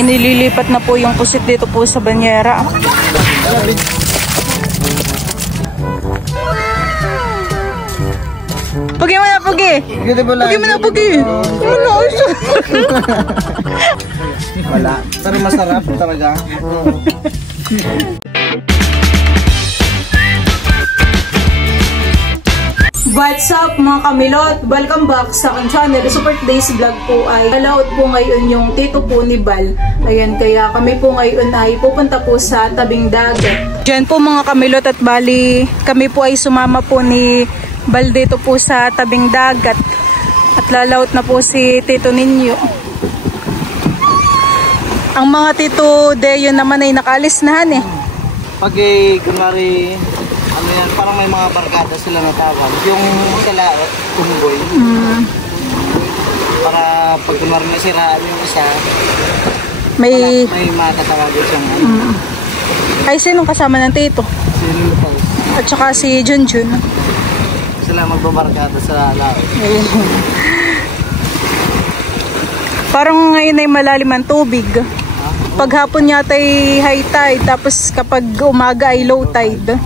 Inililipat na po yung pusit dito po sa banyera. Pugi mo na, Pugi! Pugi mo na, Pugi! Wala. Pero masarap talaga. What's up mga kamilot? Welcome back sa aking channel. Super Today's Vlog po ay nalaot po ngayon yung tito po ni Bal. Ayan, kaya kami po ngayon ay pupunta po sa tabing dagat. Diyan po mga kamilot at bali kami po ay sumama po ni Bal dito po sa tabing dagat. At lalaot na po si tito ninyo. Ang mga tito Deo naman ay nakaalis na han eh. Pag kunwari ano yan, parang may mga barkada sila na tawag. Yung kalaot, kumboy. Para pag kunwari nasiraan yung isa, may matatawagin siyang Ay, sinong kasama ng tito? Si Lucas. At saka si Junjun. Sila magbabarkada sa laot. Parang ngayon ay malalim ang tubig. Paghapon yata ay high tide, tapos kapag umaga ay low tide.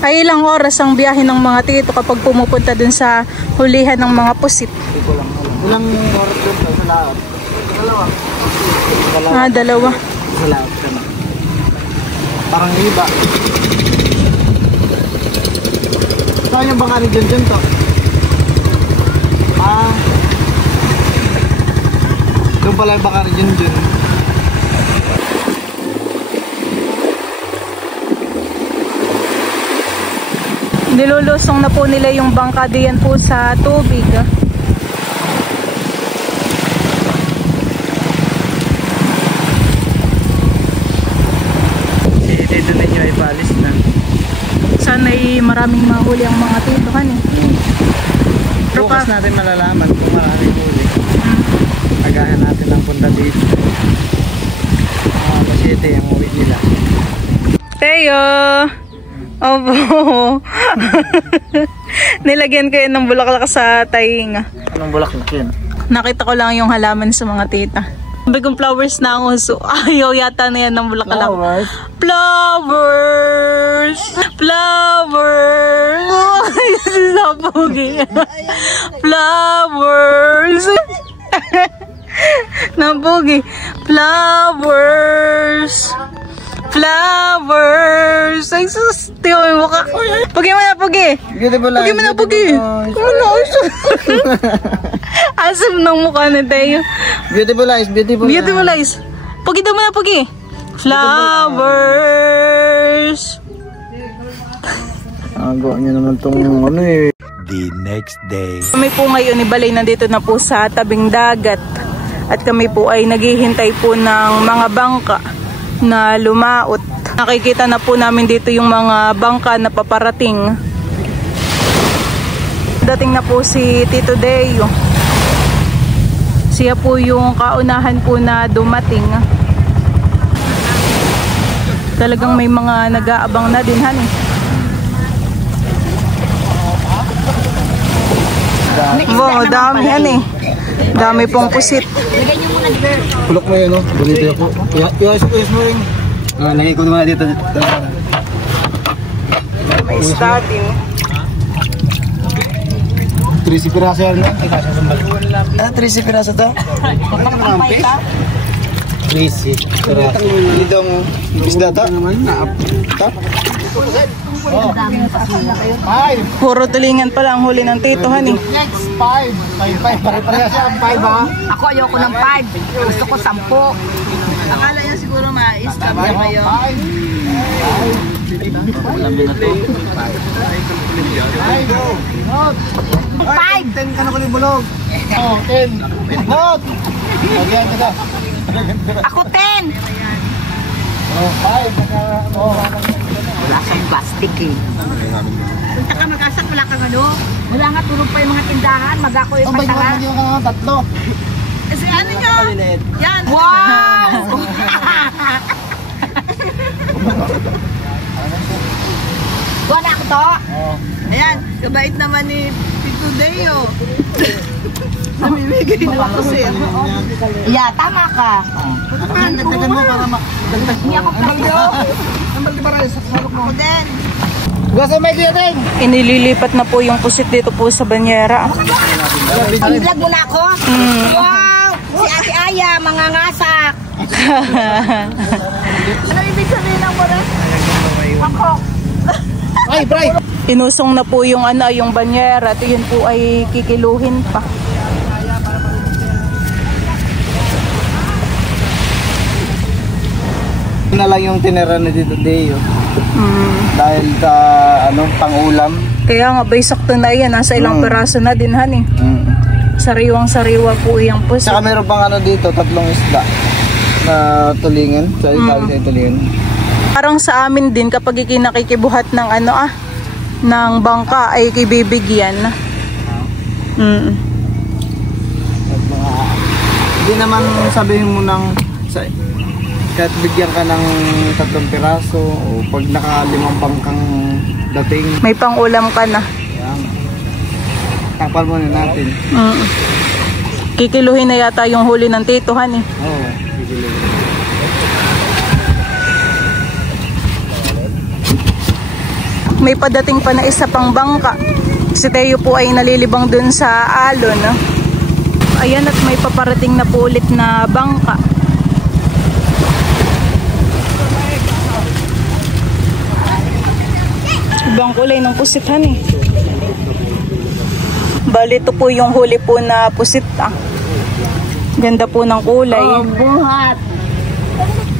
Ay ilang oras ang biyahe ng mga tito kapag pumupunta dun sa hulihan ng mga pusit? Ilang oras dun sa laot? Dalawa. Sa laot ka na. Parang iba. Saan yung bangari dyan to? Doon pala yung bangari dyan. Nilulusong na po nila yung bangka diyan po sa tubig. Dito ninyo ay paalis na. Sana'y maraming mahuli ang mga tito kan eh. Bukas natin malalaman kung maraming huli. Agahan natin ang punta dito. Alas 7 ang uwi nila. Teo! Opo. Nilagyan ko yun ng bulaklak sa tainga. Anong bulaklak yun? Nakita ko lang yung halaman sa mga tita. Sabi kong flowers na ang uso. Ayaw yata na yan ng bulaklak. Flowers? Flowers! Flowers! Ay, sisapugi. Flowers! Napugi. Flowers! Flowers! Ay, sus! Tiyo yung mukha. Pugi mo na, Pugi! Beautiful eyes. Pugi mo na, Pugi! Asam ng mukha ni Teo. Beautiful eyes, beautiful eyes. Pugi daw mo na, Pugi! Flowers! Agaw niya naman tong ano eh. The next day. Kami po ngayon ni Balay nandito na po sa tabing dagat. At kami po ay naghihintay po ng mga bangka na lumaot. Nakikita na po namin dito yung mga bangka na paparating. Dating na po si Tito Deo. Siya po yung kaunahan po na dumating. Talagang may mga nag-aabang na din han eh. Wow, dami yan eh. Dami pong pusit. Pulok mo yun, no? Bonito ako. Yes mo rin. Lagay ko naman dito. May statin. 30 piraso yan, no? 30 piraso to? 30 piraso. Dito mo. Isda to? Puro tulingan pala ang huli ng tito han eh. Next 5. 5. Pare-parehas yan. 5 ha? Ako ayoko ng 5. Gusto ko 10. Akala niya siguro ma-stop na kayo. 5. 10 ka na kulibulog. 10. Not. Again ka na. Ako 10. 5. Wala siyang plastic eh. Punta ka mag-asak, wala kang ano. Wala nga, tulog pa yung mga tindahan. Mag-ako yung patara. Ang bayo ka tatlo. Kasi ano nyo? Yan. Wow! Buwan ako to. Oh. Ayan, kabait naman ni Tito Deo. Namimigay na ako sir. Yeah, tama ka. Dagdagan mo para dagdag mo. Ang balde para sa salok mo. Then, Gasa may diya din. Inililipat na po yung pusit dito po sa banyera. i-vlog mo na ako? Wow! Si Ate Aya, mangangasak. Ano ibig sabihin ng mura? Ako. Ay, Bray! Inusong na po yung yung banyera at yun po ay kikiluhin pa. Na lang yung tinira ni Tito Deo. Dahil sa pang-ulam. Kaya nga bay sakto na yan, nasa ilang peraso na din hani. Sariwang-sariwa po yung pusit. Saka meron pang dito, 3 isda na tulingan. Sa sa tulingan. Parang sa amin din kapag ikinakikibuhat ng ng bangka ay kibibigyan. At hindi naman sabihin mo kahit bigyan ka ng 3 piraso o pag naka-5 bangkang dating. May pang-ulam ka na. Yan. Tapal muna natin. Kikiluhin na yata yung huli ng tituhan eh. Oo, bibili. May padating pa na isa pang bangka. Si Teo po ay nalilibang dun sa alon. Ayan, at may paparating na po ulit na bangka. Ibang kulay ng pusitan eh. Bali, ito po yung huli po na pusit. Ganda po ng kulay. Buhat.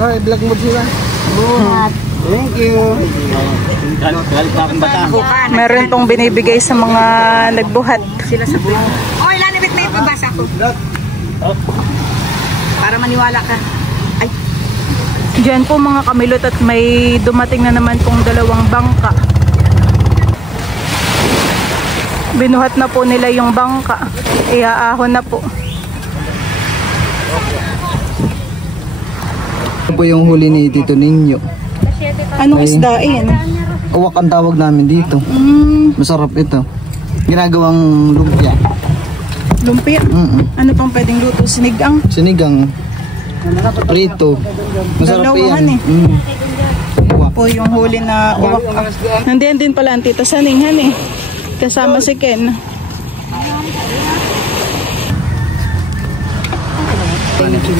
Ay, vlog mo sila. Buhat. Thank you. Meron pong binibigay sa mga nagbuhat. Sila sa buhat. Oh, ilanibit na ipabasa ko. Para maniwala ka. Ay. Diyan po mga kamilot at may dumating na naman pong 2 bangka. Binuhat na po nila yung bangka. Iaahon na po. Ito po yung huli ni Tito Ninyo. Anong isda yan? Uwak ang tawag namin dito. Masarap ito. Ginagawang lumpia. Lumpia? Ano pang pwedeng luto? Sinigang? Sinigang. Prito. Masarap Dalawahan yan. Po yung huli na uwak. Nandiyan din pala ang tita Saninghan eh. Kasama si Ken.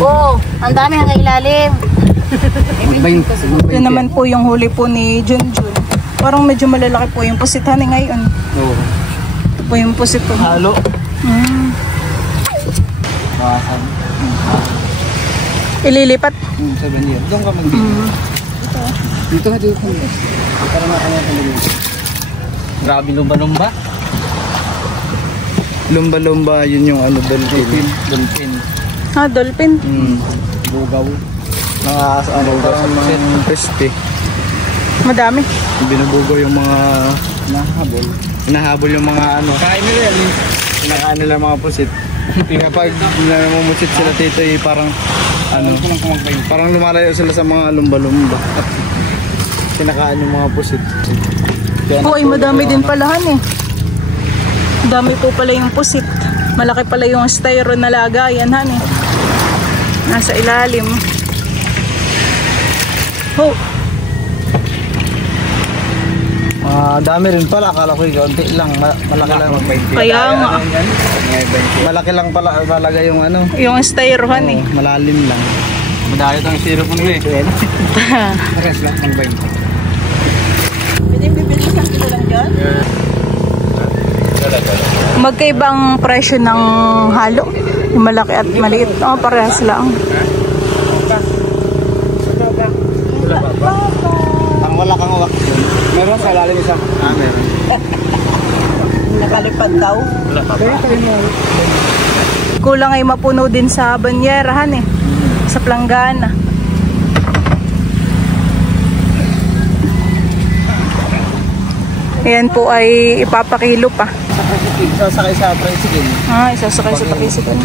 Oh, ang dami hanggang ilalim. Ito naman po yung huli po ni Junjun. Parang medyo malalaki po yung pusitahan ngayon. Oo. Ito po yung pusit po. Halo. Basan. Ililipat. 7 years. Doon ka mag-bili. Dito na dito. Para makanya ka dito. Grabe lumba-lumba. Lumba-lumba, yun yung dolphin. Dolphin. Dolphin. Bugaw. Parang mga peste. Madami. Binubugaw yung mga hinahabol yung mga kain nila yan. Kinakain nila mga pusit. Kapag namumusit sila dito parang parang lumalayo sila sa mga lumba-lumba. Kinakain yung mga pusit. Po ay madami din palahan eh. Dami po pala yung pusit. Malaki pala yung styro na lagayan han eh. Nasa ilalim. Oh. Dami rin pala, akala ko yung konti lang, malaki lang. Kaya nga. Malaki lang pala talaga yung Yung styro han eh. Malalim lang. Madaya itong syrup mo eh. Rest lang ang 20. Magkaibang presyo ng halo. Yung malaki at maliit. Parehas lang. Ang wala kang uwak. Meron sa ilalim isa. Meron. Nakalipad daw. Kulang ay mapuno din sa banyerahan eh. Sa planggana. Ayan po ay ipapakilo pa. Sasakay sa tricycle. Isasakay sa tricycle.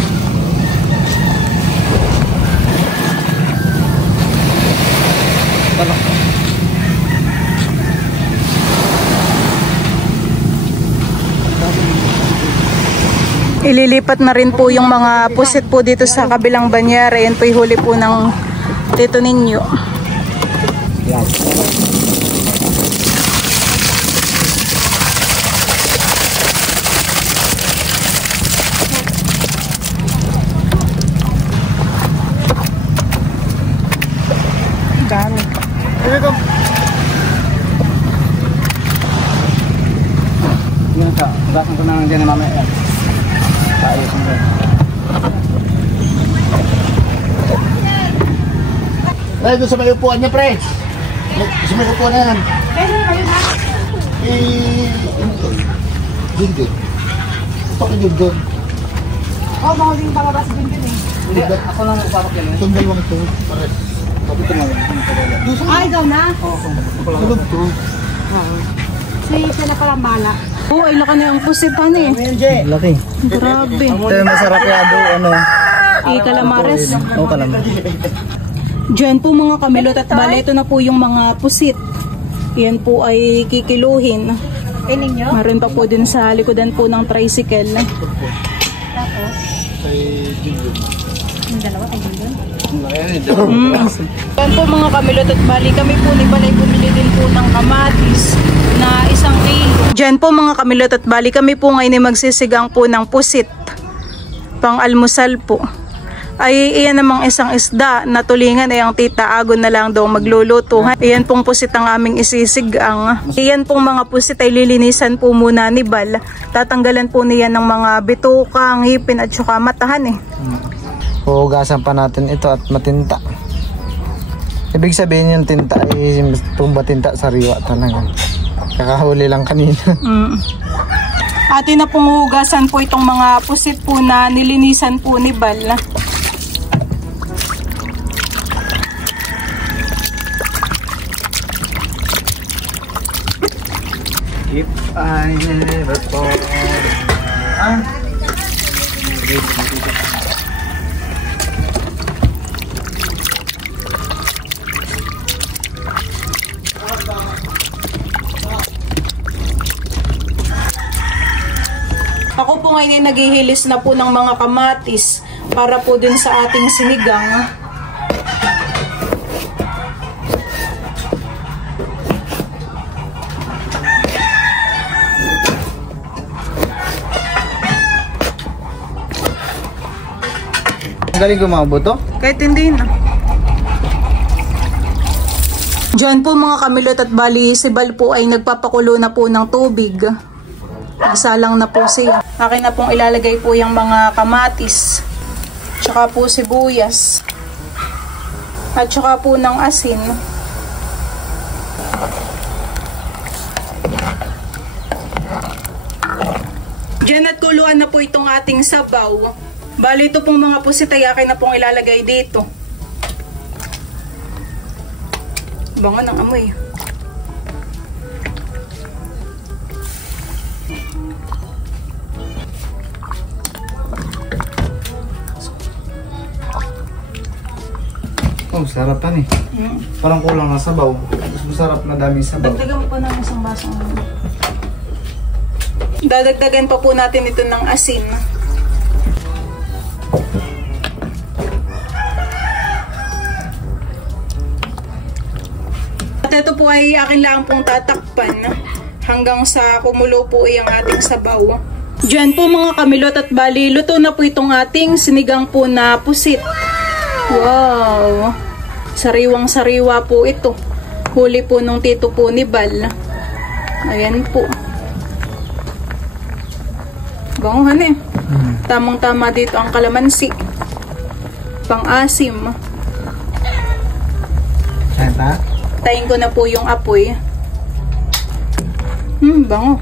ililipat na rin po yung mga pusit po dito sa kabilang banyera. Yan po yung huli po ng tito ninyo. Yan. Dami. Yan ka, ugasan ko na lang dyan mamaya. Tayo sa mga. Ay, doon sa may upuan niya, pre. Sa may upuan na yan. Dindin. Ito ka dindin. Oh, mga din pangaras din din eh. Hindi, ako lang nagpapak yan. Itong dalawang ito. Pare. Kapit ko lang. Ay, ikaw na? Tulog to. Siya na palang bala. Oh, ay laki na yung pusitan eh. Laki. Grabe. Ito yung masarap yado, ano. Calamares. Oo, calamares. Diyan po mga kamilot at bale, ito na po yung mga pusit. Yan po ay kikiluhin. Ay, ninyo? Meron pa po din sa likodan po ng tricycle. Tapos? Yung dalawa, ay yun. Yan po mga kamilot at bali kami po ni Balay bumili din po ng kamatis na 1 kilo. Diyan po mga kamilot at bali kami po ngayon ay magsisigang po ng pusit. Pang almusal po. Ay iyan namang isang isda na tulingan ay ang tita Agon na lang daw magluluto. Iyan pong pusit ang aming isisigang. Iyan pong mga pusit ay lilinisan po muna ni Bal. Tatanggalan po niya ng mga bituka, ngipin at saka matahan eh. Huhugasan pa natin ito at matinta. Ibig sabihin yung tinta ay tumba tinta sariwa talaga. Kakahuli lang kanina. Atin na pong hugasan po itong mga pusit po na nilinisan po ni Bal. If I never fall. Ako po ngayon ay naghihilis na po ng mga kamatis para po din sa ating sinigang. Galing gumabo to? Kahit hindi na. Diyan po mga kamilot at bali, si Bal po ay nagpapakulo na po ng tubig. Nagsalang na po siya. Akin na pong ilalagay po yung mga kamatis. Tsaka po sibuyas. At tsaka po ng asin. Diyan at kuluan na po itong ating sabaw. Bali ito pong mga pusit ay akin na pong ilalagay dito. Bango ng amoy. Oh, sarapan eh. Parang kulang na sabaw. Mas masarap na dami sabaw. Dagdagan po ng isang basong. Dadagdagan pa po natin ito ng asin. At ito po ay akin lang pong tatakpan hanggang sa kumulo po ang ating sabaw. Diyan po mga kamilot at bali, luto na po itong ating sinigang po na pusit. Wow! Sariwang sariwa po ito. Huli po nung tito po ni Bal. Ayan po. Banguhan eh. Tamang tama dito ang kalamansi. Pang-asim. Santa? Tayin ko na po yung apoy. Bango.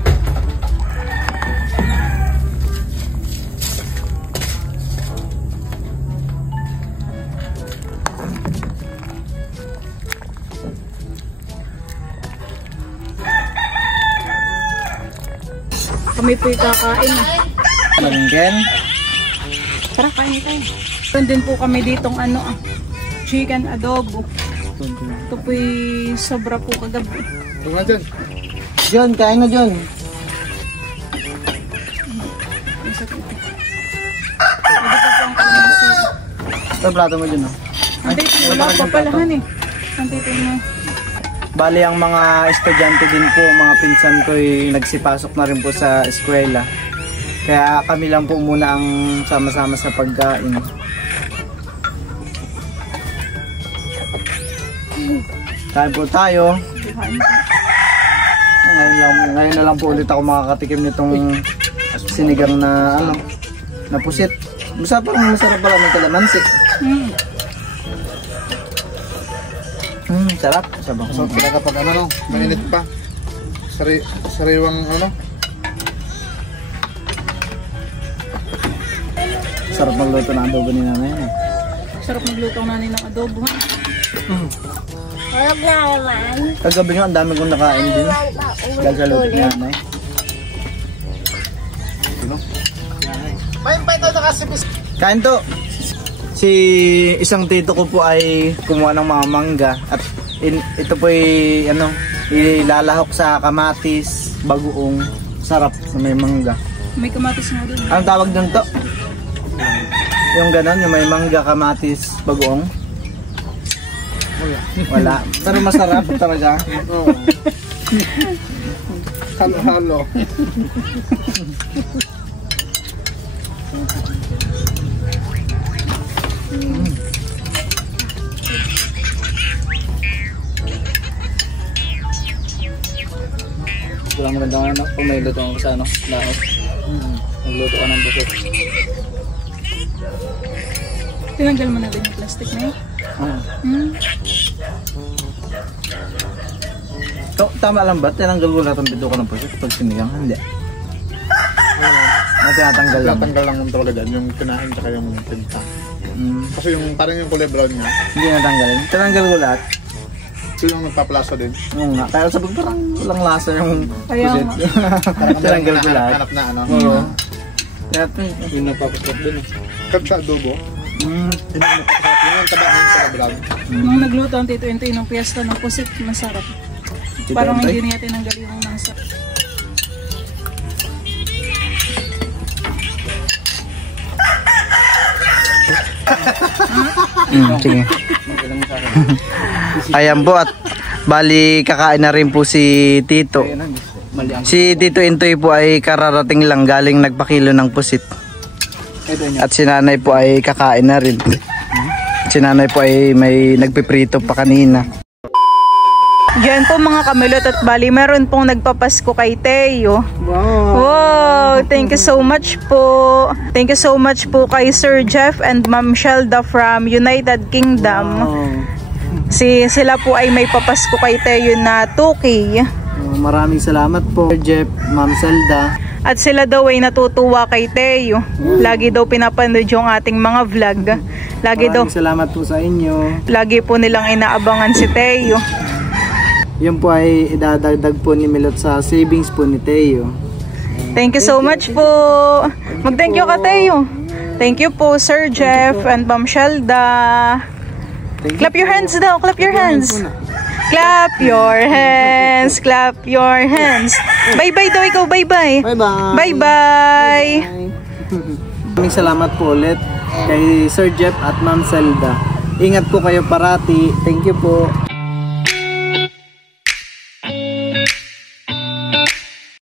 Kami po'y kakain. Malingken? Tara, kain tayo. Meron din po kami ditong chicken adobo. Ito po'y sobra po kagabi. Huwag na dyan. John, kain na John. Ito plato mo dyan, oh. Antay, wala pa palahan eh. Antay mo. Bali, ang mga estudyante din po, mga pinsan ko ay nagsipasok na rin po sa eskwela. Kaya kami lang po muna ang sama-sama sa pagkain. Kain po tayo. Ngayon na lang po ulit ako makakatikim nitong sinigang na na pusit. Masarap pala ng kalamansi. Sarap. So, talaga pag mainit pa. Sariwang Sarap magluto ng adobo ni nanay. Sarap magluto ng nanay ng adobo. Huwag na naman. Kagabi nga, ang dami kong nakain din. Dahil sa luto ni nanay. Kain to! Si isang tito ko po ay kumuha ng mga mangga. At ito po ay ilalahok sa kamatis, bagoong. Sarap na may mangga. May kamatis nga doon. Anong tawag doon to? Yung ganon, yung may mangga, kamatis, bagoong. Wala. Pero masarap talaga. Oo. Halo-halo. Walang maganda nga kung may luto ako sa laot. Magluto ka ng busot. Tinanggal mo na din yung plastic na yun. Tama lang ba? Tinanggal ko lahat ang bito ko ng busot pag sinigang? Hindi. Tinatanggal lang. Tinatanggal lang yung talaga dyan, yung kinain tsaka yung pinta. Kasi yung parang yung kulay brown niya, Hindi natanggalin. Tinanggal ko lahat. ito yung nagpaplaso din. Oo nga. Kaya sabi ko parang walang lasa yung Kaya pusit. Tinanggal ko lahat. Hanap na Oo. Kaya yung nagpapasok din. Kat sa adobo. Yung nagpapasarap yun, yung taba ng brown. Nung nagluto ang Tito Intoy ng piyesta ng pusit, masarap. Parang Intoy? hindi niya tinanggal yung nasa. Sige. Ayan po at bali kakain na rin po si Tito. Si Tito Intoy po ay kararating lang galing nagpakilo ng pusit. At si nanay po ay kakain na rin. Si nanay po ay may nagpiprito pa kanina. Diyan po mga kamilot at bali, meron pong nagpapasko kay Teo. Wow, thank you so much po. Thank you so much po kay Sir Jeff and Ma'am Shelda from United Kingdom. Sila po ay may papasko kay Teo na 2K. Maraming salamat po Sir Jeff, Ma'am Shelda. At sila daw ay natutuwa kay Teo. Lagi daw pinapanood yung ating mga vlog. Maraming salamat po sa inyo. Lagi po nilang inaabangan si Teo. Yan po ay idadagdag po ni Milot sa savings po ni Teo. Thank you so much po. Mag-thank you ka, Teo. Thank you po, Sir Jeff and Ma'am Shelda. Clap your hands daw. Clap your hands. Clap your hands. Clap your hands. Bye-bye daw ikaw. Bye-bye. Bye-bye. Bye-bye. Maraming salamat po ulit kay Sir Jeff at Ma'am Shelda. Ingat po kayo parati. Thank you po.